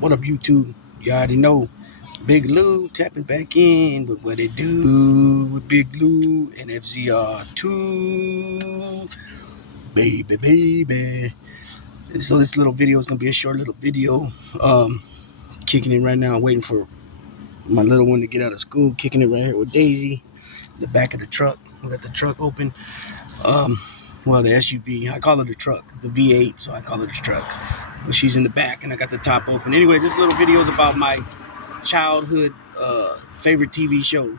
What up, YouTube? You already know. Big Lou tapping back in with what it do with Big Lou and FZR2. Baby. So this little video is going to be a short little video. Kicking it right now, waiting for my little one to get out of school. Kicking it right here with Daisy. The back of the truck. We got the truck open. Well, the SUV. I call it a truck. It's a V8, so I call it a truck. Well, she's in the back, and I got the top open. Anyways, this little video is about my childhood favorite TV show.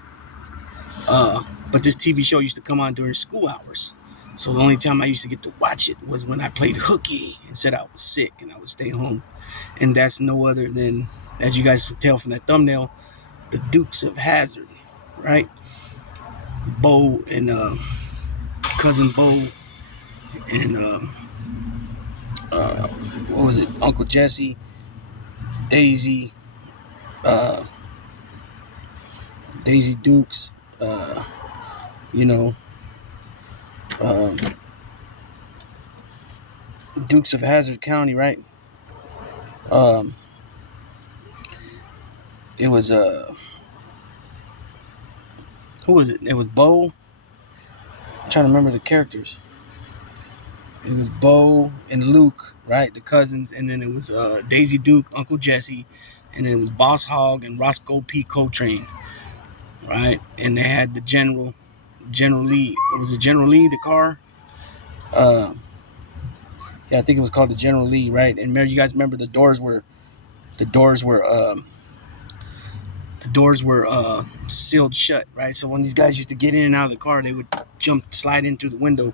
But this TV show used to come on during school hours. So the only time I used to get to watch it was when I played hooky and said I was sick and I would stay home. And that's no other than, as you guys can tell from that thumbnail, the Dukes of Hazzard, right? Bo and cousin Bo and what was it? Uncle Jesse, Daisy, Daisy Dukes, you know, Dukes of Hazzard County, right? It was who was it? It was Bo. I'm trying to remember the characters. It was Bo and Luke, right? The cousins, and then it was Daisy Duke, Uncle Jesse, and then it was Boss Hogg and Rosco P. Coltrane, right? And they had the General Lee. It was the General Lee, the car. Yeah, I think it was called the General Lee, right? And you guys remember the doors were sealed shut, right? So when these guys used to get in and out of the car, they would slide in through the window.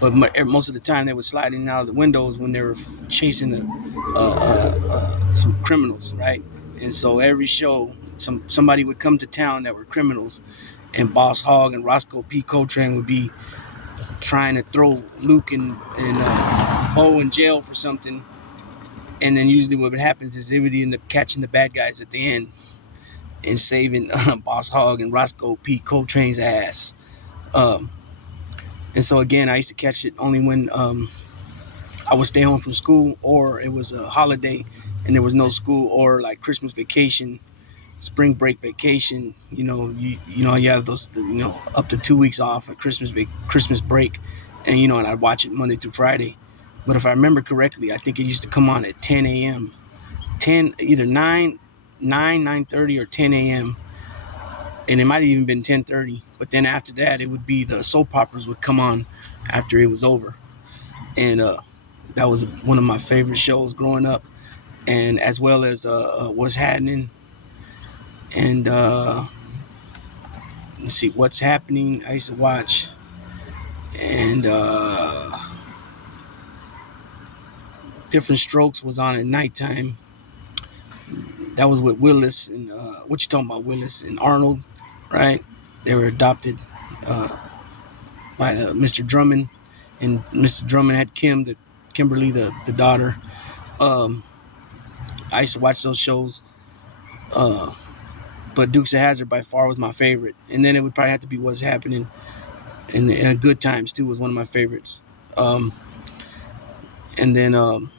But most of the time, they would slide in and out of the windows when they were chasing some criminals, right? And so every show, somebody would come to town that were criminals, and Boss Hogg and Roscoe P. Coltrane would be trying to throw Luke and Bo in jail for something. And then usually what would happen is they would end up catching the bad guys at the end and saving Boss Hogg and Roscoe P. Coltrane's ass. And so again, I used to catch it only when I would stay home from school, or it was a holiday and there was no school, or like Christmas vacation, spring break vacation. You have those up to 2 weeks off at Christmas break, and and I'd watch it Monday through Friday. But if I remember correctly, I think it used to come on at 10 a.m. Either 9:30 or 10 a.m. And it might have even been 10:30. But then after that, it would be the soap operas would come on after it was over. And that was one of my favorite shows growing up. And as well as What's Happening. And let's see, What's Happening, I used to watch. And Different Strokes was on at nighttime. That was with Willis and what you talking about, Willis and Arnold, right? They were adopted by Mr. Drummond, and Mr. Drummond had Kimberly, the daughter. I used to watch those shows, but Dukes of Hazzard by far was my favorite, and then it would probably have to be What's Happening, and Good Times too was one of my favorites. And then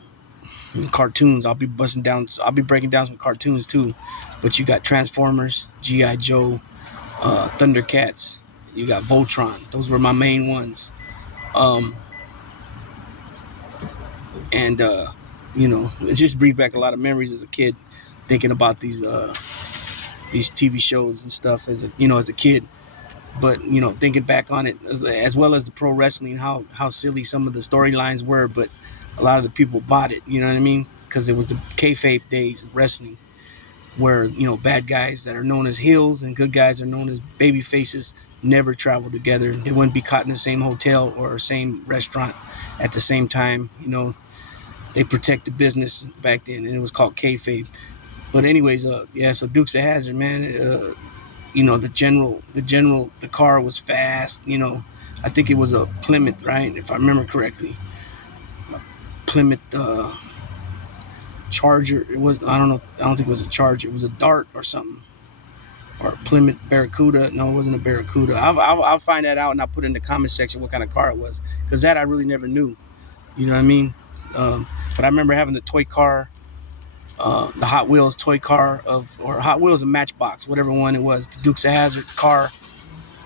cartoons, I'll be breaking down some cartoons too. But you got Transformers, G.I. Joe, Thundercats, you got Voltron. Those were my main ones. And it just brings back a lot of memories as a kid, thinking about these TV shows and stuff as a kid. But thinking back on it, as well as the pro wrestling, how silly some of the storylines were, but a lot of the people bought it. You know what I mean? Because it was the kayfabe days of wrestling, where bad guys that are known as heels and good guys are known as baby faces never travel together. They wouldn't be caught in the same hotel or same restaurant at the same time. They protect the business back then, and it was called kayfabe. But anyways, so Dukes of Hazzard, man. The car was fast. I think it was a Plymouth, right? If I remember correctly, Plymouth Charger. It was, I don't think it was a Charger. It was a Dart or something, or a Plymouth Barracuda. No, it wasn't a Barracuda. I'll find that out, and I'll put in the comment section what kind of car it was, because that I really never knew. You know what I mean? But I remember having the toy car the Hot Wheels toy car or Hot Wheels and Matchbox, whatever one it was, the Dukes of Hazzard car.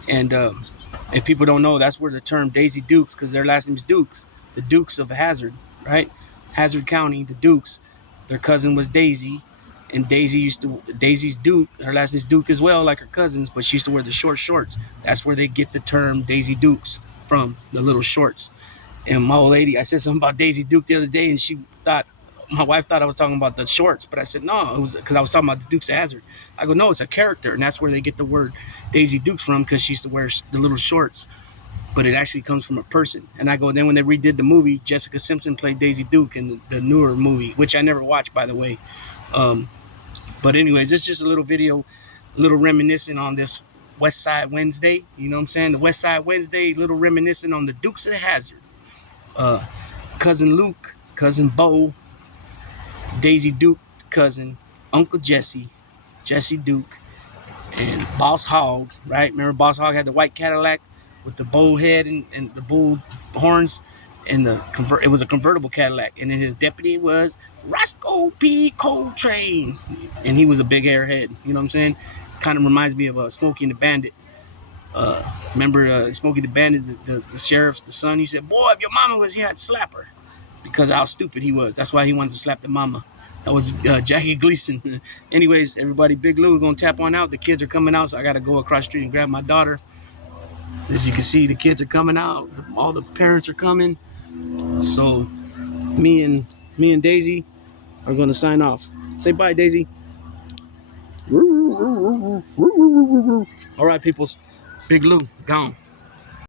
And if people don't know, that's where the term Daisy Dukes, because their last name's Dukes, the Dukes of Hazzard, right? Hazzard County, the Dukes. Their cousin was Daisy, and Daisy's Duke. Her last name's Duke as well, like her cousins, but she used to wear the short shorts. That's where they get the term Daisy Dukes from, the little shorts. And my old lady, I said something about Daisy Duke the other day, and my wife thought I was talking about the shorts, but I said no, it was because I was talking about the Dukes of Hazzard. I go, no, it's a character, and that's where they get the word Daisy Dukes from, because she used to wear the little shorts, but it actually comes from a person. And I go, then when they redid the movie, Jessica Simpson played Daisy Duke in the newer movie, which I never watched, by the way. But anyways, it's just a little video, a little reminiscent on this West Side Wednesday. You know what I'm saying? The West Side Wednesday, little reminiscent on the Dukes of Hazzard. Cousin Luke, cousin Bo, Daisy Duke, cousin, Uncle Jesse, Jesse Duke, and Boss Hogg, right? Remember Boss Hogg had the white Cadillac with the bull head and the bull horns, and it was a convertible Cadillac, and then his deputy was Rosco P. Coltrane, and he was a big airhead. You know what I'm saying? Kind of reminds me of Smokey and the Bandit. Remember Smokey the Bandit, the sheriff's the son? He said, "Boy, if your mama was here, I'd slap her," because of how stupid he was. That's why he wanted to slap the mama. That was Jackie Gleason. Anyways, everybody, Big Lou gonna tap on out. The kids are coming out, so I gotta go across the street and grab my daughter. As you can see, the kids are coming out. All the parents are coming. So me and Daisy are gonna sign off. Say bye, Daisy. All right, peoples. Big Lou gone.